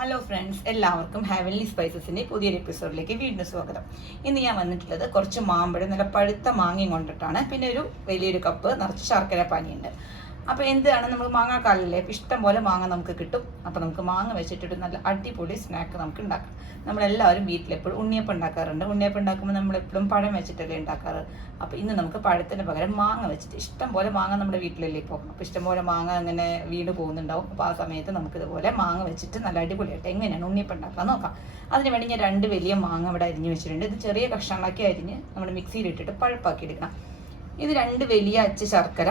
Hello friends, എല്ലാവർക്കും heavenly സ്പൈസസിൻ്റെ പുതിയൊരു എപ്പിസോഡിലേക്ക് വീണ്ടും സ്വാഗതം. ഇന്ന് ഞാൻ വന്നിട്ടുള്ളത് കുറച്ച് മാമ്പഴം നല്ല പഴുത്ത മാങ്ങയും കൊണ്ടിട്ടാണ്. പിന്നെ ഒരു വലിയൊരു കപ്പ് നിറച്ച് ശർക്കര പാനിയുണ്ട്. അപ്പോൾ എന്താണ്, നമ്മൾ മാങ്ങാക്കാലല്ലേ, ഇഷ്ടം പോലെ മാങ്ങ നമുക്ക് കിട്ടും. അപ്പോൾ നമുക്ക് മാങ്ങ വെച്ചിട്ടൊരു നല്ല അടിപൊളി സ്നാക്ക് നമുക്ക് ഉണ്ടാക്കാം. നമ്മളെല്ലാവരും വീട്ടിലെപ്പോഴും ഉണ്ണിയപ്പം ഉണ്ടാക്കാറുണ്ട്. ഉണ്ണിയപ്പം ഉണ്ടാക്കുമ്പോൾ നമ്മളെപ്പോഴും പഴം വെച്ചിട്ടല്ലേ ഉണ്ടാക്കാറ്. അപ്പോൾ ഇന്ന് നമുക്ക് പഴത്തിന് പകരം മാങ്ങ വെച്ചിട്ട്, ഇഷ്ടം പോലെ മാങ്ങ നമ്മുടെ വീട്ടിലല്ലേ ഇപ്പോൾ. അപ്പോൾ ഇഷ്ടംപോലെ മാങ്ങ അങ്ങനെ വീണ് പോകുന്നുണ്ടാവും. അപ്പോൾ ആ സമയത്ത് നമുക്കിതുപോലെ മാങ്ങ വെച്ചിട്ട് നല്ല അടിപൊളിയായിട്ട് എങ്ങനെയാണ് ഉണ്ണിയപ്പം ഉണ്ടാക്കാൻ നോക്കാം. അതിന് വേണ്ടി ഞാൻ 2 വലിയ മാങ്ങ ഇവിടെ അരിഞ്ഞ് വെച്ചിട്ടുണ്ട്. ഇത് ചെറിയ കഷ്ണങ്ങളാക്കി അരിഞ്ഞ് നമ്മൾ മിക്സിയിലിട്ടിട്ട് പഴുപ്പാക്കി എടുക്കണം. ഇത് 2 വലിയ അച്ച് ശർക്കര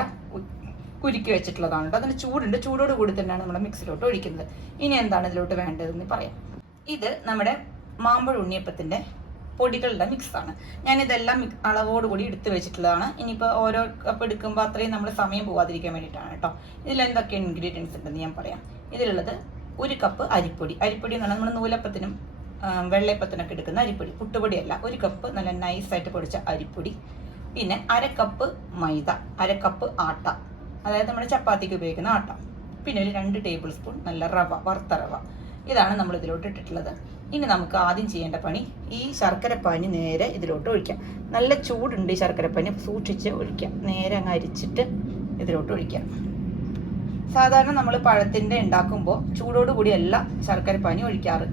കുരുക്കി വെച്ചിട്ടുള്ളതാണ് കേട്ടോ. അതിന് ചൂടുണ്ട്. ചൂടോട് കൂടി തന്നെയാണ് നമ്മൾ മിക്സിലോട്ട് ഒഴിക്കുന്നത്. ഇനി എന്താണ് ഇതിലോട്ട് വേണ്ടതെന്ന് പറയാം. ഇത് നമ്മുടെ മാമ്പഴ ഉണ്ണിയപ്പത്തിൻ്റെ പൊടികളുടെ മിക്സാണ്. ഞാനിതെല്ലാം അളവോടുകൂടി എടുത്ത് വെച്ചിട്ടുള്ളതാണ്. ഇനിയിപ്പോൾ ഓരോ കപ്പ് എടുക്കുമ്പോൾ അത്രയും നമ്മൾ സമയം പോകാതിരിക്കാൻ വേണ്ടിയിട്ടാണ് കേട്ടോ. ഇതിലെന്തൊക്കെ ഇൻഗ്രീഡിയൻസ് ഉണ്ടെന്ന് ഞാൻ പറയാം. ഇതിലുള്ളത് 1 കപ്പ് അരിപ്പൊടി. അരിപ്പൊടി എന്ന് പറഞ്ഞാൽ നമ്മൾ നൂലപ്പത്തിനും വെള്ളയപ്പത്തിനൊക്കെ എടുക്കുന്ന അരിപ്പൊടി, പുട്ടുപൊടിയല്ല. 1 കപ്പ് നല്ല നൈസായിട്ട് പൊടിച്ച അരിപ്പൊടി. പിന്നെ 1/2 കപ്പ് മൈദ, 1/2 കപ്പ് ആട്ട, അതായത് നമ്മുടെ ചപ്പാത്തിക്ക് ഉപയോഗിക്കുന്ന ആട്ട. പിന്നെ ഒരു 2 ടേബിൾ സ്പൂൺ നല്ല റവ, വറുത്ത റവ. ഇതാണ് നമ്മൾ ഇതിലോട്ട് ഇട്ടിട്ടുള്ളത്. ഇനി നമുക്ക് ആദ്യം ചെയ്യേണ്ട പണി, ഈ ശർക്കരപ്പാനി നേരെ ഇതിലോട്ട് ഒഴിക്കാം. നല്ല ചൂടുണ്ട് ഈ ശർക്കരപ്പാനി, സൂക്ഷിച്ച് ഒഴിക്കാം. നേരെ അങ്ങ് അരിച്ചിട്ട് ഇതിലോട്ട് ഒഴിക്കാം. സാധാരണ നമ്മൾ പഴത്തിൻ്റെ ഉണ്ടാക്കുമ്പോൾ ചൂടോടുകൂടിയല്ല ശർക്കരപ്പാനി ഒഴിക്കാറ്.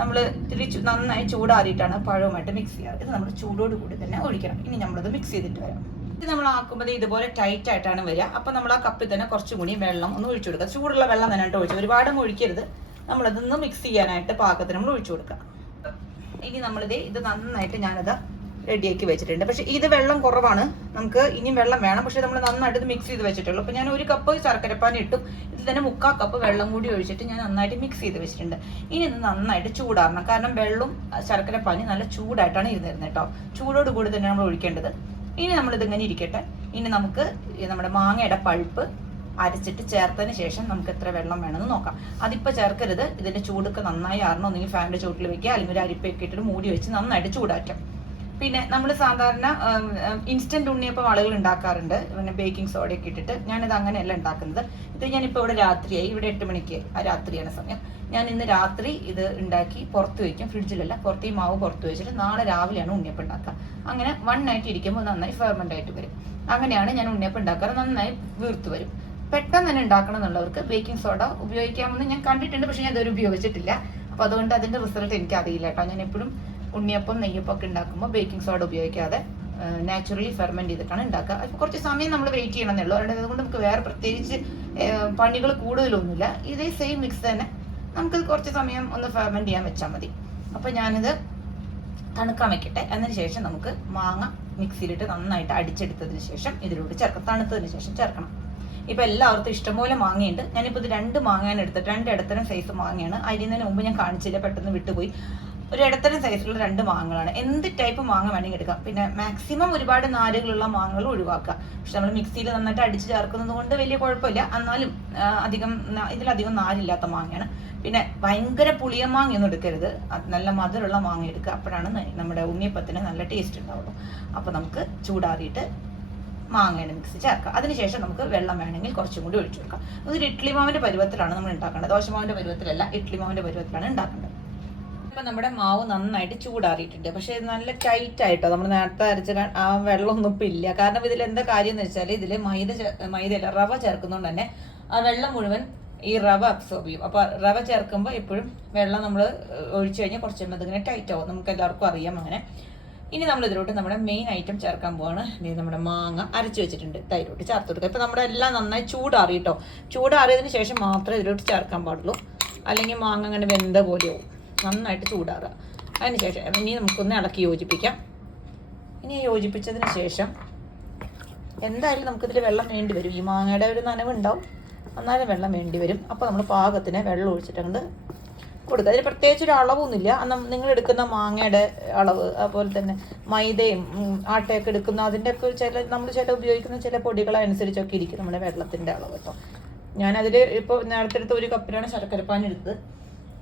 നമ്മൾ ഇത്തിരി നന്നായി ചൂടാറിയിട്ടാണ് പഴവുമായിട്ട് മിക്സ് ചെയ്യാറ്. ഇത് നമ്മൾ ചൂടോടുകൂടി തന്നെ ഒഴിക്കണം. ഇനി നമ്മളത് മിക്സ് ചെയ്തിട്ട് വരാം. ഇത് നമ്മൾ ആക്കുമ്പോൾ ഇതുപോലെ ടൈറ്റ് ആയിട്ടാണ് വരിക. അപ്പം നമ്മൾ ആ കപ്പിൽ തന്നെ കുറച്ചും കൂടി വെള്ളം ഒന്ന് ഒഴിച്ചു കൊടുക്കുക. ചൂടുള്ള വെള്ളം തന്നെ ഒഴിച്ചു, ഒരുപാടൊന്നും ഒഴിക്കരുത്. നമ്മളതൊന്ന് മിക്സ് ചെയ്യാനായിട്ട് പാകത്തിന് നമ്മൾ ഒഴിച്ചു കൊടുക്കുക. ഇനി ഇത് നന്നായിട്ട് ഞാനത് റെഡിയാക്കി വെച്ചിട്ടുണ്ട്. പക്ഷേ ഇത് വെള്ളം കുറവാണ്, നമുക്ക് ഇനിയും വെള്ളം വേണം. പക്ഷേ നമ്മൾ നന്നായിട്ട് ഇത് മിക്സ് ചെയ്ത് വെച്ചിട്ടുള്ളൂ. അപ്പോൾ ഞാൻ 1 കപ്പ് ശർക്കരപ്പാനി ഇട്ടു. ഇതിൽ തന്നെ 3/4 കപ്പ് വെള്ളം കൂടി ഒഴിച്ചിട്ട് ഞാൻ നന്നായിട്ട് മിക്സ് ചെയ്ത് വെച്ചിട്ടുണ്ട്. ഇനി ഇത് നന്നായിട്ട് ചൂടാറണം. കാരണം വെള്ളം ശർക്കരപ്പാനി നല്ല ചൂടായിട്ടാണ് ഇരുന്നിരുന്നത് കേട്ടോ. ചൂടോട് കൂടി തന്നെ നമ്മൾ ഒഴിക്കേണ്ടത്. ഇനി നമ്മളിതിങ്ങനെ ഇരിക്കട്ടെ. ഇനി നമുക്ക് നമ്മുടെ മാങ്ങയുടെ പൾപ്പ് അരച്ചിട്ട് ചേർത്തതിന് ശേഷം നമുക്ക് എത്ര വെള്ളം വേണമെന്ന് നോക്കാം. അതിപ്പോൾ ചേർക്കരുത്. ഇതിൻ്റെ ചൂടൊക്കെ നന്നായി ആറണം. ഒന്നെങ്കിൽ ഫാനിൻ്റെ ചൂട്ടിൽ വെക്കുക, അല്ലെങ്കിൽ ഒരു അരിപ്പൊക്കെ ഇട്ടിട്ട് മൂടി വെച്ച് നന്നായിട്ട് ചൂടാക്കാം. പിന്നെ നമ്മൾ സാധാരണ ഇൻസ്റ്റൻറ്റ് ഉണ്ണിയപ്പം ആളുകൾ ഉണ്ടാക്കാറുണ്ട്, പിന്നെ ബേക്കിംഗ് സോഡയൊക്കെ ഇട്ടിട്ട്. ഞാനിത് അങ്ങനെയല്ല ഉണ്ടാക്കുന്നത്. ഇത് ഞാനിപ്പോൾ ഇവിടെ രാത്രിയായി, ഇവിടെ 8 മണിക്ക് രാത്രിയാണ് സമയം. ഞാൻ ഇന്ന് രാത്രി ഇത് ഉണ്ടാക്കി പുറത്ത് വയ്ക്കും, ഫ്രിഡ്ജിലല്ല, പുറത്ത് ഈ മാവ് പുറത്ത് വെച്ചിട്ട് നാളെ രാവിലെയാണ് ഉണ്ണിയപ്പം ഉണ്ടാക്കുക. അങ്ങനെ 1 നൈറ്റ് ഇരിക്കുമ്പോൾ നന്നായി ഫെർമെൻ്റ് ആയിട്ട് വരും. അങ്ങനെയാണ് ഞാൻ ഉണ്ണിയപ്പം ഉണ്ടാക്കാറ്. നന്നായി വീർത്ത് വരും. പെട്ടെന്ന് തന്നെ ഉണ്ടാക്കണം എന്നുള്ളവർക്ക് ബേക്കിംഗ് സോഡ ഉപയോഗിക്കാമെന്ന് ഞാൻ കണ്ടിട്ടുണ്ട്. പക്ഷേ ഞാൻ ഇതുവരെ ഉപയോഗിച്ചിട്ടില്ല. അപ്പോൾ അതുകൊണ്ട് അതിൻ്റെ റിസൾട്ട് എനിക്ക് അറിയില്ല കേട്ടോ. ഞാൻ എപ്പോഴും ഉണ്ണിയപ്പം നെയ്യപ്പം ഒക്കെ ഉണ്ടാക്കുമ്പോൾ ബേക്കിംഗ് സോഡ ഉപയോഗിക്കാതെ നാച്ചുറലി ഫെർമെൻറ്റ് ചെയ്തിട്ടാണ് ഉണ്ടാക്കുക. അപ്പോൾ കുറച്ച് സമയം നമ്മൾ വെയിറ്റ് ചെയ്യണമെന്നേ ഉള്ളൂ. അതുകൊണ്ട് നമുക്ക് വേറെ പ്രത്യേകിച്ച് പണികൾ കൂടുതലൊന്നുമില്ല. ഇതേ സെയിം മിക്സ് തന്നെ നമുക്ക് കുറച്ച് സമയം ഒന്ന് ഫെർമെൻറ്റ് ചെയ്യാൻ വെച്ചാൽ മതി. അപ്പോൾ ഞാനിത് തണുക്കാൻ വെക്കട്ടെ. അതിന് ശേഷം നമുക്ക് മാങ്ങ മിക്സിയിലിട്ട് നന്നായിട്ട് അടിച്ചെടുത്തതിന് ശേഷം ഇതിലൂടെ ചേർക്കാം. തണുത്തതിന് ശേഷം ചേർക്കണം. ഇപ്പോൾ എല്ലാവർക്കും ഇഷ്ടംപോലെ മാങ്ങയുണ്ട്. ഞാനിപ്പോൾ ഇത് 2 മാങ്ങയാണ് എടുത്തിട്ട്, 2 ഇടത്തരം സൈസ് മാങ്ങയാണ്. അരിയുന്നതിന് മുമ്പ് ഞാൻ കാണിച്ചില്ല, പെട്ടെന്ന് വിട്ടുപോയി. ഒരു ഇടത്തരം സൈസിലുള്ള 2 മാങ്ങകളാണ്. എന്ത് ടൈപ്പ് മാങ്ങ വേണമെങ്കിൽ എടുക്കാം. പിന്നെ മാക്സിമം ഒരുപാട് നാരുകളുള്ള മാങ്ങകൾ ഒഴിവാക്കുക. പക്ഷെ നമ്മൾ മിക്സിയിൽ നന്നായിട്ട് അടിച്ച് ചേർക്കുന്നത് കൊണ്ട് വലിയ കുഴപ്പമില്ല. എന്നാലും ഇതിലധികം നാരില്ലാത്ത മാങ്ങയാണ്. പിന്നെ ഭയങ്കര പുളിയ മാങ്ങയൊന്നും എടുക്കരുത്. നല്ല മധുരമുള്ള മാങ്ങ എടുക്കുക. അപ്പോഴാണ് നമ്മുടെ ഉണ്ണിയപ്പത്തിന് നല്ല ടേസ്റ്റ് ഉണ്ടാവുള്ളൂ. അപ്പോൾ നമുക്ക് ചൂടാറിയിട്ട് മാങ്ങയുടെ മിക്സ് ചേർക്കാം. അതിനുശേഷം നമുക്ക് വെള്ളം വേണമെങ്കിൽ കുറച്ചും കൂടി ഒഴിച്ചു കൊടുക്കാം. ഇതൊരു ഇഡ്ലി മാവിൻ്റെ പരുവത്തിലാണ് നമ്മൾ ഉണ്ടാക്കേണ്ടത്. ദോശമാവിൻ്റെ പരുവത്തിലല്ല, ഇഡ്ലി മാവിൻ്റെ പരുവത്തിലാണ് ഉണ്ടാക്കേണ്ടത്. ഇപ്പം നമ്മുടെ മാവ് നന്നായിട്ട് ചൂടാറിയിട്ടുണ്ട്. പക്ഷേ ഇത് നല്ല ടൈറ്റ് ആയിട്ടോ. നമ്മൾ നേരത്തെ അരച്ച ആ വെള്ളമൊന്നും ഇപ്പം ഇല്ല. കാരണം ഇതിൽ എന്താ കാര്യം എന്ന് വെച്ചാൽ ഇതിൽ മൈദയല്ല റവ ചേർക്കുന്നതുകൊണ്ട് തന്നെ ആ വെള്ളം മുഴുവൻ ഈ റവ അബ്സോർബ് ചെയ്യും. അപ്പോൾ റവ ചേർക്കുമ്പോൾ എപ്പോഴും വെള്ളം നമ്മൾ ഒഴിച്ചു കഴിഞ്ഞാൽ കുറച്ച് കഴിയുമ്പോൾ അതിങ്ങനെ ടൈറ്റ് ആവും. നമുക്ക് എല്ലാവർക്കും അറിയാം അങ്ങനെ. ഇനി നമ്മൾ ഇതിലോട്ട് നമ്മുടെ മെയിൻ ഐറ്റം ചേർക്കാൻ പോവാണ്. നമ്മുടെ മാങ്ങ അരച്ച് വെച്ചിട്ടുണ്ട്, തൈരോട്ട് ചേർത്ത് കൊടുക്കുക. ഇപ്പോൾ നമ്മുടെ എല്ലാം നന്നായി ചൂടാറിയിട്ടോ. ചൂടാറിയതിന് ശേഷം മാത്രമേ ഇതിലോട്ട് ചേർക്കാൻ പാടുള്ളൂ. അല്ലെങ്കിൽ മാങ്ങ അങ്ങനെ വെന്ത പോലെയാവും. നന്നായിട്ട് ചൂടാറുക. അതിന് ശേഷം ഇനി നമുക്കൊന്ന് ഇളക്കി യോജിപ്പിക്കാം. ഇനി യോജിപ്പിച്ചതിന് ശേഷം എന്തായാലും നമുക്കിതിൽ വെള്ളം വേണ്ടി വരും. ഈ മാങ്ങയുടെ ഒരു നനവുണ്ടാവും, എന്നാലും വെള്ളം വേണ്ടി വരും. അപ്പോൾ നമ്മൾ പാകത്തിന് വെള്ളം ഒഴിച്ചിട്ടുണ്ട് കൊടുക്കുക. അതിന് പ്രത്യേകിച്ച് ഒരു അളവൊന്നുമില്ല. നിങ്ങൾ എടുക്കുന്ന മാങ്ങയുടെ അളവ്, അതുപോലെ തന്നെ മൈദയും ആട്ടയൊക്കെ എടുക്കുന്ന അതിൻ്റെയൊക്കെ നമ്മൾ ഉപയോഗിക്കുന്ന ചില പൊടികളനുസരിച്ചൊക്കെ ഇരിക്കും നമ്മുടെ വെള്ളത്തിൻ്റെ അളവ് കേട്ടോ. ഞാനതിൽ ഇപ്പോൾ നേരത്തെ എടുത്ത 1 കപ്പിലാണ് ശർക്കരപ്പാനി എടുത്തത്.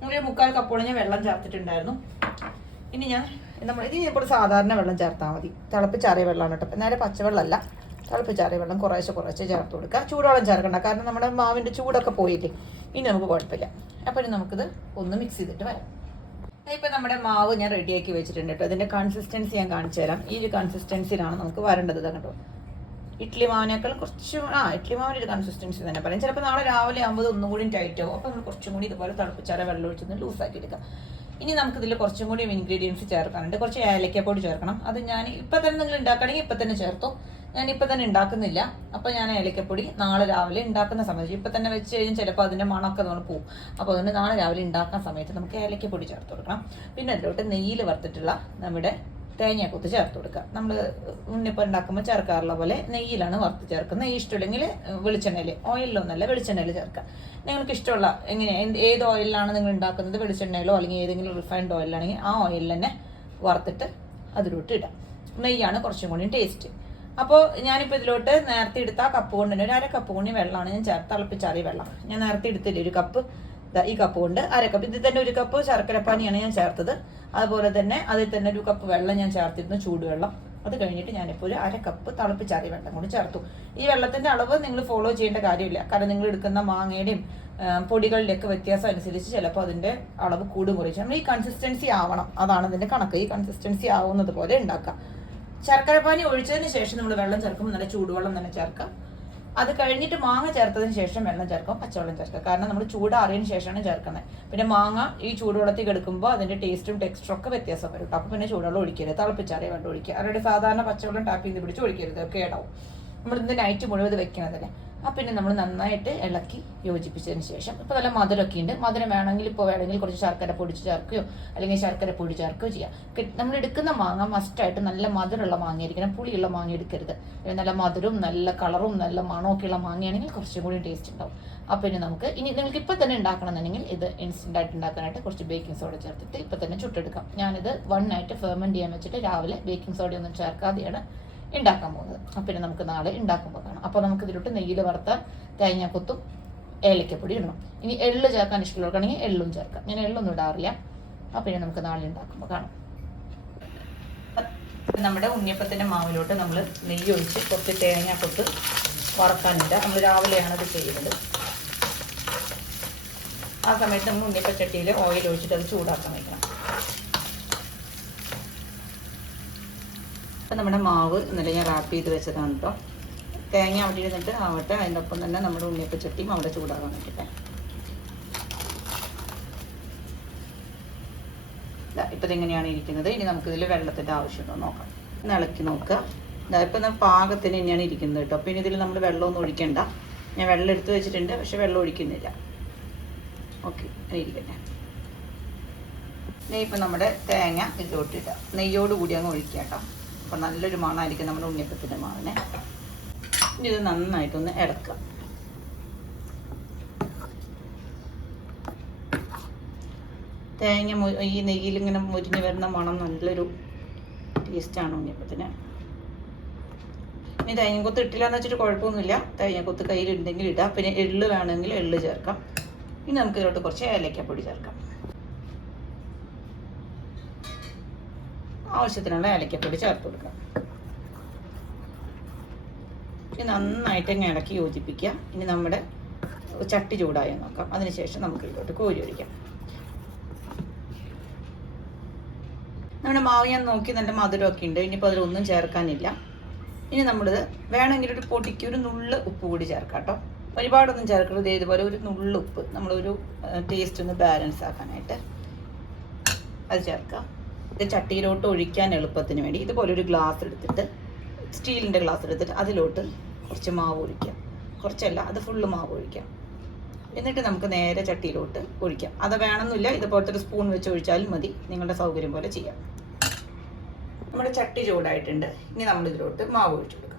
1/4 കപ്പോളം ഞാൻ വെള്ളം ചേർത്തിട്ടുണ്ടായിരുന്നു. ഇനി ഇപ്പോൾ സാധാരണ വെള്ളം ചേർത്താൽ മതി. തിളപ്പിച്ചാറിയ വെള്ളമാണ് കേട്ടോ. നേരെ പച്ചവെള്ളമല്ല, തിളപ്പിച്ചാറിയ വെള്ളം കുറേശ്ശെ ചേർത്ത് കൊടുക്കുക. ചൂടുവെള്ളം ചേർക്കണ്ട, കാരണം നമ്മുടെ മാവിൻ്റെ ചൂടൊക്കെ പോയില്ലേ. ഇനി നമുക്ക് കുഴപ്പമില്ല. അപ്പോൾ നമുക്കിത് ഒന്ന് മിക്സ് ചെയ്തിട്ട് വരാം. ഇപ്പം നമ്മുടെ മാവ് ഞാൻ റെഡിയാക്കി വെച്ചിട്ടുണ്ട് കേട്ടോ. അതിൻ്റെ കൺസിസ്റ്റൻസി ഞാൻ കാണിച്ചു തരാം. ഈ ഒരു കൺസിസ്റ്റൻസിയിലാണ് നമുക്ക് വരേണ്ടത് കേട്ടോ. ഇഡ്ഡലി മാവിനേക്കാൾ കുറച്ചും ഇഡ്ഡലി മാവിൻ്റെ ഒരു കൺസിസ്റ്റൻസി തന്നെ പറയും. ചിലപ്പോൾ നാളെ രാവിലെ ആകുമ്പോൾ ഒന്നും കൂടി ടൈറ്റ് ആവും. അപ്പോൾ നമ്മൾ കുറച്ചും കൂടി ഇതുപോലെ തിളപ്പിച്ചാൽ വെള്ളം ഒഴിച്ചൊന്ന് ലൂസാക്കി എടുക്കാം. ഇനി നമുക്കിതിൽ കുറച്ചും കൂടി ഇൻഗ്രീഡിയൻസ് ചേർക്കാനുണ്ട്. കുറച്ച് ഏലക്കപ്പൊടി ചേർക്കണം. അത് ഞാൻ ഇപ്പം തന്നെ നിങ്ങൾ ഉണ്ടാക്കുകയാണെങ്കിൽ ഇപ്പം തന്നെ ചേർത്തോ. ഞാൻ ഇപ്പം തന്നെ ഉണ്ടാക്കുന്നില്ല. അപ്പോൾ ഞാൻ ഏലക്കപ്പൊടി നാളെ രാവിലെ ഉണ്ടാക്കുന്ന സമയത്ത് ഇപ്പം തന്നെ വെച്ച് കഴിഞ്ഞാൽ ചിലപ്പോൾ അതിൻ്റെ മണമൊക്കെ നമ്മൾ പോവും. അപ്പോൾ അതുകൊണ്ട് നാളെ രാവിലെ ഉണ്ടാക്കുന്ന സമയത്ത് നമുക്ക് ഏലക്കപ്പൊടി ചേർത്ത് കൊടുക്കണം. പിന്നെ അതിലോട്ട് നെയ്യിൽ വറുത്തിട്ടുള്ള നമ്മുടെ തേങ്ങാക്കൊത്ത് ചേർത്ത് കൊടുക്കുക. നമ്മൾ ഉണ്ണിപ്പം ഉണ്ടാക്കുമ്പോൾ ചേർക്കാറുള്ള പോലെ നെയ്യിലാണ് വറുത്ത് ചേർക്കുന്നത്. നെയ്യ് ഇഷ്ടമില്ലെങ്കിൽ വെളിച്ചെണ്ണയിൽ, ഓയിലൊന്നല്ല വെളിച്ചെണ്ണയിൽ ചേർക്കുക. നിങ്ങൾക്ക് ഇഷ്ടമുള്ള ഏത് ഓയിലാണ് നിങ്ങൾ ഉണ്ടാക്കുന്നത്, വെളിച്ചെണ്ണയിലോ അല്ലെങ്കിൽ ഏതെങ്കിലും റിഫൈൻഡ് ഓയിലാണെങ്കിൽ ആ ഓയിൽ തന്നെ വറുത്തിട്ട് അതിലോട്ട് ഇടാം. നെയ്യാണ് കുറച്ചും കൂടി ടേസ്റ്റ്. അപ്പോൾ ഞാനിപ്പോൾ ഇതിലോട്ട് നേരത്തെ എടുത്ത കപ്പ് കൊണ്ട് തന്നെ ഒരു 1/2 കപ്പ് കൊണ്ട് വെള്ളമാണ് ഞാൻ തിളപ്പിച്ചാറിയ വെള്ളം ഞാൻ നേരത്തെ എടുത്തില്ല. ഒരു കപ്പ് ഈ കപ്പ് കൊണ്ട് 1/2 കപ്പ്. ഇതിൽ തന്നെ 1 കപ്പ് ശർക്കരപ്പാനിയാണ് ഞാൻ ചേർത്തത്. അതുപോലെ തന്നെ അതിൽ തന്നെ 1 കപ്പ് വെള്ളം ഞാൻ ചേർത്തിരുന്നു, ചൂടുവെള്ളം. അത് കഴിഞ്ഞിട്ട് ഞാനിപ്പോൾ ഒരു 1/2 കപ്പ് തിളപ്പിച്ചാറിയ വെള്ളം കൂടി ചേർത്തു. ഈ വെള്ളത്തിൻ്റെ അളവ് നിങ്ങൾ ഫോളോ ചെയ്യേണ്ട കാര്യമില്ല. കാരണം നിങ്ങൾ എടുക്കുന്ന മാങ്ങയുടെയും പൊടികളുടെയൊക്കെ വ്യത്യാസം അനുസരിച്ച് ചിലപ്പോൾ അതിൻ്റെ അളവ് കൂടും കുറയും. നമ്മൾ ഈ കൺസിസ്റ്റൻസി ആവണം, അതാണ് അതിൻ്റെ കണക്ക്. ഈ കൺസിസ്റ്റൻസി ആവുന്നത് പോലെ ഉണ്ടാക്കാം. ശർക്കരപ്പാനി ഒഴിച്ചതിന് ശേഷം നമ്മൾ വെള്ളം ചേർക്കുമ്പോൾ നല്ല ചൂടുവെള്ളം തന്നെ ചേർക്കാം. അത് കഴിഞ്ഞിട്ട് മാങ്ങ ചേർത്തതിന് ശേഷം വെള്ളം ചേർക്കാം, പച്ചവെള്ളം ചേർക്കാം. കാരണം നമ്മൾ ചൂടാറിയതിന് ശേഷമാണ് ചേർക്കുന്നത്. പിന്നെ മാങ്ങ ഈ ചൂടുവെള്ളത്തിൽ കിടക്കുമ്പോൾ അതിൻ്റെ ടേസ്റ്റും ടെക്സ്ചറും ഒക്കെ വ്യത്യാസം വരും. അപ്പോൾ പിന്നെ ചൂടുവെള്ളം ഒഴിക്കരുത്, തിളപ്പിച്ചാറിയ വെള്ളം ഒഴിക്കുക. അവരുടെ സാധാരണ പച്ചവെള്ളം ടാപ്പ് ചെയ്ത് പിടിച്ച് ഒഴിക്കരുത്, കേടാവും. നമ്മളിന്ന് നൈറ്റ് മുഴുവൻ ഇത് വെക്കണതല്ലേ. പിന്നെ നമ്മൾ നന്നായിട്ട് ഇളക്കി യോജിപ്പിച്ചതിന് ശേഷം ഇപ്പോൾ നല്ല മധുരമൊക്കെ ഉണ്ട്. മധുരം വേണമെങ്കിൽ കുറച്ച് ശർക്കര പൊടിച്ച് ചേർക്കുകയോ അല്ലെങ്കിൽ ശർക്കര പൊടി ചേർക്കുകയോ ചെയ്യാം. നമ്മൾ എടുക്കുന്ന മാങ്ങ മസ്റ്റായിട്ട് നല്ല മധുരമുള്ള മാങ്ങയായിരിക്കണം, പുളിയുള്ള മാങ്ങ എടുക്കരുത്. നല്ല മധുരവും നല്ല കളറും നല്ല മണമൊക്കെ ഉള്ള മാങ്ങയാണെങ്കിൽ കുറച്ചും കൂടി ടേസ്റ്റ് ഉണ്ടാവും. അപ്പോൾ നമുക്ക് നിങ്ങൾക്ക് ഇപ്പം തന്നെ ഉണ്ടാക്കണമെന്നുണ്ടെങ്കിൽ ഇത് ഇൻസ്റ്റൻ്റായിട്ട് ഉണ്ടാക്കാനായിട്ട് കുറച്ച് ബേക്കിംഗ് സോഡ ചേർത്തിട്ട് ഇപ്പം തന്നെ ചുട്ടെടുക്കാം. ഞാനിത് 1 നൈറ്റ് ഫെർമെൻറ്റ് ചെയ്യാൻ വെച്ചിട്ട് രാവിലെ ബേക്കിംഗ് സോഡയൊന്നും ചേർക്കാതെയാണ് ഉണ്ടാക്കാൻ പോകുന്നത്. പിന്നെ നമുക്ക് നാളെ ഉണ്ടാക്കുമ്പോൾ കാണാം. അപ്പോൾ നമുക്ക് ഇതിലോട്ട് നെയ്യിൽ വറുത്ത തേങ്ങാക്കൊത്തും ഏലക്കപ്പൊടി ഇടണം. ഇനി എള്ള് ചേർക്കാൻ ഇഷ്ടമുള്ളവർക്കാണെങ്കിൽ എള്ളും ചേർക്കാം. ഞാൻ എള്ളൊന്നും ഇടാറില്ല. പിന്നെ നമുക്ക് നാളെ ഉണ്ടാക്കുമ്പോൾ കാണാം. നമ്മുടെ ഉണ്ണിയപ്പത്തിൻ്റെ മാവിലോട്ട് നമ്മൾ നെയ്യ് ഒഴിച്ച് കുറച്ച് തേങ്ങാക്കൊത്ത് വറക്കാനില്ല. നമ്മൾ രാവിലെയാണ് അത് ചെയ്യുന്നത്. ആ സമയത്ത് നമ്മൾ ഉണ്ണിയപ്പച്ചട്ടിയിൽ ഓയിൽ ഒഴിച്ചിട്ട് അത് ചൂടാക്കാൻ വയ്ക്കണം. അപ്പം നമ്മുടെ മാവ് ഇന്നലെ ഞാൻ റാപ്പ് ചെയ്ത് വെച്ചതാണ് കേട്ടോ. തേങ്ങ അവിടെ ഇരുന്നിട്ട് ആവട്ടെ, അതിൻ്റെ ഒപ്പം തന്നെ നമ്മുടെ ഉണ്ണിയപ്പച്ചട്ടിയും അവിടെ ചൂടാകാൻ വേണ്ടിയിട്ട്. ഇപ്പം ഇതെങ്ങനെയാണ് ഇരിക്കുന്നത്. ഇനി നമുക്കിതിൽ വെള്ളത്തിൻ്റെ ആവശ്യമുണ്ടോ നോക്കാം. ഒന്ന് ഇളക്കി നോക്കുക. ഇപ്പം പാകത്തിന് തന്നെയാണ് ഇരിക്കുന്നത് കേട്ടോ. പിന്നെ ഇതിൽ നമ്മൾ വെള്ളമൊന്നും ഒഴിക്കണ്ട. ഞാൻ വെള്ളം എടുത്ത് വെച്ചിട്ടുണ്ട്, പക്ഷെ വെള്ളം ഒഴിക്കുന്നില്ല. ഓക്കെ, ഇരിക്കട്ടെ. ഇപ്പം നമ്മുടെ തേങ്ങ ഇതിലോട്ടിട്ടാം. നെയ്യോട് കൂടി അങ്ങ് ഒഴിക്കുക കേട്ടോ. അപ്പോൾ നല്ലൊരു മണമായിരിക്കും നമ്മുടെ ഉണ്ണിയപ്പത്തിൻ്റെ മാവിനെ. ഇനി ഇത് നന്നായിട്ടൊന്ന് ഇളക്കുക. തേങ്ങ ഈ നെയ്യിൽ ഇങ്ങനെ മുരിഞ്ഞ് വരുന്ന മണം നല്ലൊരു ടേസ്റ്റാണ് ഉണ്ണിയപ്പത്തിന്. ഇനി തേങ്ങക്കൊത്ത് ഇട്ടില്ല എന്ന് വെച്ചിട്ട് കുഴപ്പമൊന്നുമില്ല. തേങ്ങക്കൊത്ത് കയ്യിലുണ്ടെങ്കിൽ ഇടാം. പിന്നെ എള്ള് വേണമെങ്കിൽ എള്ള് ചേർക്കാം. ഇനി നമുക്ക് ഇതിലോട്ട് കുറച്ച് ഏലക്കപ്പൊടി ചേർക്കാം. ആവശ്യത്തിനുള്ള ഏലക്കപ്പൊടി ചേർത്ത് കൊടുക്കാം. ഇനി നന്നായിട്ട് ഇങ്ങനെ ഇളക്കി യോജിപ്പിക്കുക. ഇനി നമ്മുടെ ചട്ടി ചൂടായി നോക്കാം. അതിനുശേഷം നമുക്ക് ഇതിലോട്ട് കോരി ഒഴിക്കാം. നമ്മുടെ മാവ് ഞാൻ നോക്കി നല്ല മധുരമൊക്കെ ഉണ്ട്. ഇനിയിപ്പോൾ അതിലൊന്നും ചേർക്കാനില്ല. ഇനി നമ്മളിത് വേണമെങ്കിൽ ഒരു പൊടിക്ക് ഒരു നുള്ള് ഉപ്പ് കൂടി ചേർക്കാം കേട്ടോ. ഒരുപാടൊന്നും ചേർക്കരുത്. ഇതുപോലെ ഒരു നുള്ള് ഉപ്പ്, നമ്മളൊരു ടേസ്റ്റ് ഒന്ന് ബാലൻസ് ആക്കാനായിട്ട് അത് ചേർക്കാം. ഇത് ചട്ടിയിലോട്ട് ഒഴിക്കാൻ എളുപ്പത്തിന് വേണ്ടി ഇതുപോലെ ഒരു ഗ്ലാസ് എടുത്തിട്ട്, സ്റ്റീലിൻ്റെ ഗ്ലാസ് എടുത്തിട്ട് അതിലോട്ട് കുറച്ച് മാവ് ഒഴിക്കാം. കുറച്ചല്ല, അത് ഫുള്ള് മാവ് ഒഴിക്കാം. എന്നിട്ട് നമുക്ക് നേരെ ചട്ടിയിലോട്ട് ഒഴിക്കാം. അത് വേണമെന്നില്ല, ഇതുപോലത്തെ ഒരു സ്പൂൺ വെച്ച് ഒഴിച്ചാലും മതി. നിങ്ങളുടെ സൗകര്യം പോലെ ചെയ്യാം. നമ്മുടെ ചട്ടി ചൂടായിട്ടുണ്ട്. ഇനി നമ്മളിതിലോട്ട് മാവ് ഒഴിച്ചു കൊടുക്കാം.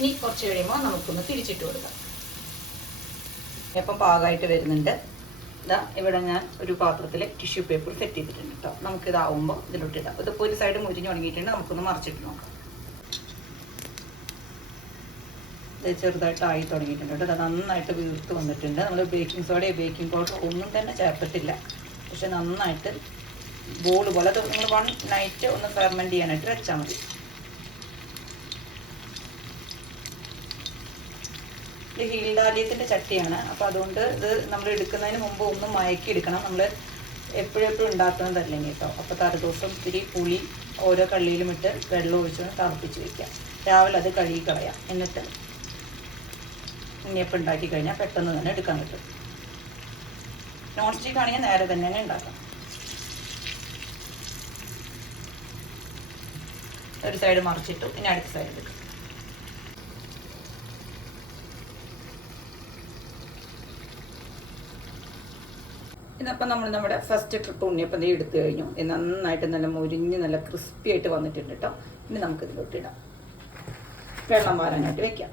ഇനി കുറച്ച് കഴിയുമ്പോൾ നമുക്കൊന്ന് തിരിച്ചിട്ട് കൊടുക്കാം. ഇപ്പം പാകമായിട്ട് വരുന്നുണ്ട്. ഇതാ ഇവിടെ ഞാൻ ഒരു പാത്രത്തിൽ ടിഷ്യൂ പേപ്പർ സെറ്റ് ചെയ്തിട്ടുണ്ട് കേട്ടോ. നമുക്കിതാവുമ്പോൾ ഇതിലോട്ട് ഇടാം. ഇതിപ്പോൾ ഒരു സൈഡ് മുരിഞ്ഞ് ഉണങ്ങിയിട്ടുണ്ട്. നമുക്കൊന്ന് മറിച്ചിട്ട് നോക്കാം. ഇത് ചെറുതായിട്ട് ആയി തുടങ്ങിയിട്ടുണ്ട് കേട്ടോ. അത് നന്നായിട്ട് വീർത്ത് വന്നിട്ടുണ്ട്. നമ്മൾ ബേക്കിംഗ് സോഡയോ ബേക്കിംഗ് പൗഡർ ഒന്നും തന്നെ ചേർത്തിട്ടില്ല. പക്ഷെ നന്നായിട്ട് ബോൾ പോലെ അത് നിങ്ങൾ 1 നൈറ്റ് ഒന്ന് ഫെർമെൻറ്റ് ചെയ്യാനായിട്ട് വെച്ചാൽ മതി. ഇത് ഹീൽഡാലിയത്തിൻ്റെ ചട്ടിയാണ്. അപ്പോൾ അതുകൊണ്ട് ഇത് നമ്മൾ എടുക്കുന്നതിന് മുമ്പ് ഒന്ന് മയക്കി എടുക്കണം. നമ്മൾ എപ്പോഴും ഉണ്ടാക്കുന്നതല്ലേ കേട്ടോ. അപ്പോൾ തലേദിവസം ഇത്തിരി പുളി ഓരോ കള്ളിയിലും ഇട്ട് വെള്ളം ഒഴിച്ചൊന്ന് തിളപ്പിച്ച് വയ്ക്കാം. രാവിലെ അത് കഴുകി കളയാം. എന്നിട്ട് ഉണ്ണിയപ്പം ഉണ്ടാക്കി കഴിഞ്ഞാൽ പെട്ടെന്ന് തന്നെ എടുക്കാൻ പറ്റും. നോൺ സ്റ്റിക്ക് ആണെങ്കിൽ നേരെ തന്നെ ഉണ്ടാക്കാം. ഒരു സൈഡ് മറിച്ചിട്ടു, ഇനി അടുത്ത സൈഡ് എടുക്കാം. ഇതപ്പം നമ്മൾ നമ്മുടെ ഫസ്റ്റ് ട്രിപ്പ് ഉണ്ണിയപ്പം എടുത്തു കഴിഞ്ഞു. നന്നായിട്ട് നല്ല മുരിഞ്ഞ് നല്ല ക്രിസ്പി ആയിട്ട് വന്നിട്ടുണ്ട് കേട്ടോ. ഇനി നമുക്കിതിലോട്ട് ഇടാം. വെള്ളം വാരാനായിട്ട് വെക്കാം.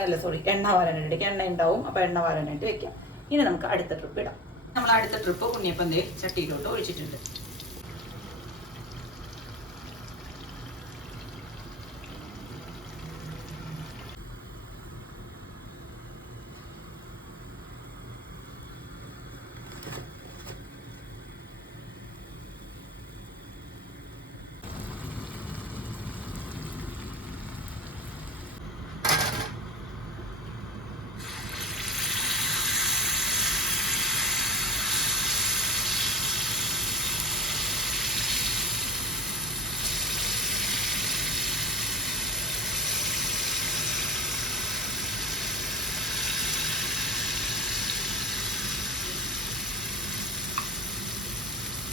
അല്ല സോറി, എണ്ണ വാരാനായിട്ട് വെക്കാം. എണ്ണ ഉണ്ടാവും, അപ്പോൾ എണ്ണ വാരാനായിട്ട് വെക്കാം. ഇനി നമുക്ക് അടുത്ത ട്രിപ്പ് ഇടാം. നമ്മൾ അടുത്ത ട്രിപ്പ് ഉണ്ണിയപ്പം ചട്ടിയിലോട്ട് ഒഴിച്ചിട്ടുണ്ട്.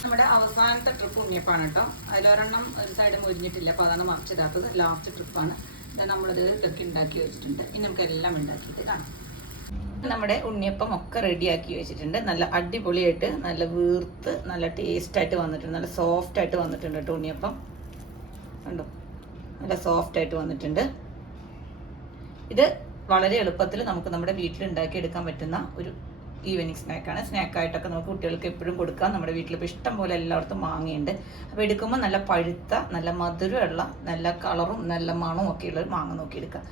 നമ്മുടെ അവസാനത്തെ ട്രിപ്പ് ഉണ്ണിയപ്പാണ് കേട്ടോ. അതിലൊരെണ്ണം ഒരു സൈഡ് മുരിഞ്ഞിട്ടില്ല, അപ്പോൾ അതാണ് മറിച്ചിടാത്തത്. ലാസ്റ്റ് ട്രിപ്പാണ്. നമ്മളിത് ഇതൊക്കെ ഉണ്ടാക്കി വെച്ചിട്ടുണ്ട്. ഇനി നമുക്ക് എല്ലാം ഉണ്ടാക്കിയിട്ട് കാണാം. നമ്മുടെ ഉണ്ണിയപ്പം ഒക്കെ റെഡിയാക്കി വെച്ചിട്ടുണ്ട്. നല്ല അടിപൊളിയായിട്ട് നല്ല വീർത്ത് നല്ല ടേസ്റ്റായിട്ട് വന്നിട്ടുണ്ട്. നല്ല സോഫ്റ്റായിട്ട് വന്നിട്ടുണ്ട് കേട്ടോ ഉണ്ണിയപ്പം. കണ്ടോ, നല്ല സോഫ്റ്റായിട്ട് വന്നിട്ടുണ്ട്. ഇത് വളരെ എളുപ്പത്തിൽ നമുക്ക് നമ്മുടെ വീട്ടിൽ ഉണ്ടാക്കിയെടുക്കാൻ പറ്റുന്ന ഒരു ഈവനിങ് സ്നാക്കാണ്. സ്നാക്കായിട്ടൊക്കെ നമുക്ക് കുട്ടികൾക്ക് എപ്പോഴും കൊടുക്കാം. നമ്മുടെ വീട്ടിലിപ്പോൾ ഇഷ്ടം പോലെ എല്ലായിടത്തും മാങ്ങയുണ്ട്. അപ്പോൾ എടുക്കുമ്പോൾ നല്ല പഴുത്ത നല്ല മധുരമുള്ള നല്ല കളറും നല്ല മണവും ഒക്കെ ഉള്ള മാങ്ങ നോക്കി എടുക്കുക.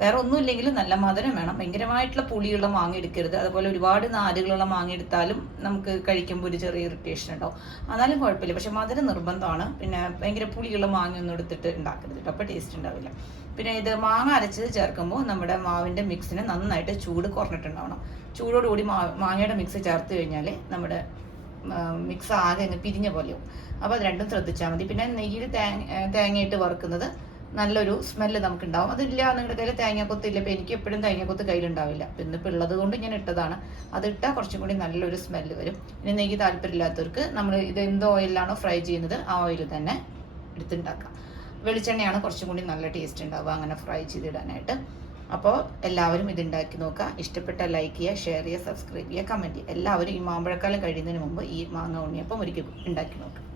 വേറെ ഒന്നുമില്ലെങ്കിലും നല്ല മധുരം വേണം. ഭയങ്കരമായിട്ടുള്ള പുളിയുള്ള മാങ്ങ എടുക്കരുത്. അതുപോലെ ഒരുപാട് നാരുകളുള്ള മാങ്ങ എടുത്താലും നമുക്ക് കഴിക്കുമ്പോൾ ഒരു ചെറിയ ഇറിറ്റേഷൻ ഉണ്ടാവും. എന്നാലും കുഴപ്പമില്ല. പക്ഷെ മധുരം നിർബന്ധമാണ്. പിന്നെ ഭയങ്കര പുളിയുള്ള മാങ്ങയൊന്നും എടുത്തിട്ട് ഉണ്ടാക്കരുത് കേട്ടോ, അപ്പോൾ ടേസ്റ്റ് ഉണ്ടാവില്ല. പിന്നെ ഇത് മാങ്ങ അരച്ചത് ചേർക്കുമ്പോൾ നമ്മുടെ മാവിൻ്റെ മിക്സിന് നന്നായിട്ട് ചൂട് കുറഞ്ഞിട്ടുണ്ടാവണം. ചൂടോടുകൂടി മാങ്ങയുടെ മിക്സ് ചേർത്ത് കഴിഞ്ഞാൽ നമ്മുടെ മിക്സ് ആകെ അങ്ങ് പിരിഞ്ഞ പോലെയാവും. അപ്പോൾ അത് രണ്ടും ശ്രദ്ധിച്ചാൽ മതി. പിന്നെ നെയ്യിൽ തേങ്ങയിട്ട് വറുക്കുന്നത് നല്ലൊരു സ്മെല്ല് നമുക്കുണ്ടാവും. അതില്ല നിങ്ങളുടെ കയ്യിൽ തേങ്ങാക്കൊത്തില്ല. ഇപ്പോൾ എനിക്ക് എപ്പോഴും തേങ്ങാക്കൊത്ത് കയ്യിലുണ്ടാവില്ല. ഇന്നിപ്പോൾ ഉള്ളത് കൊണ്ട് ഞാൻ ഇട്ടതാണ്. അതിട്ടാൽ കുറച്ചും കൂടി നല്ലൊരു സ്മെല്ല് വരും. ഇനി നെയ്യ് താല്പര്യമില്ലാത്തവർക്ക് നമ്മൾ ഇത് എന്ത് ഓയിലാണോ ഫ്രൈ ചെയ്യുന്നത് ആ ഓയിൽ തന്നെ എടുത്തുണ്ടാക്കാം. വെളിച്ചെണ്ണയാണ് കുറച്ചും കൂടി നല്ല ടേസ്റ്റ് ഉണ്ടാവുക അങ്ങനെ ഫ്രൈ ചെയ്തിടാനായിട്ട്. അപ്പോൾ എല്ലാവരും ഇത് ഉണ്ടാക്കി നോക്കുക. ഇഷ്ടപ്പെട്ടാൽ ലൈക്ക് ചെയ്യുക, ഷെയർ ചെയ്യുക, സബ്സ്ക്രൈബ് ചെയ്യുക, കമൻറ്റ് ചെയ്യുക. എല്ലാവരും ഈ മാമ്പഴക്കാലം കഴിയുന്നതിന് മുമ്പ് ഈ മാങ്ങ ഉണ്ണിയപ്പം ഒരിക്കൽ ഉണ്ടാക്കി നോക്കുക.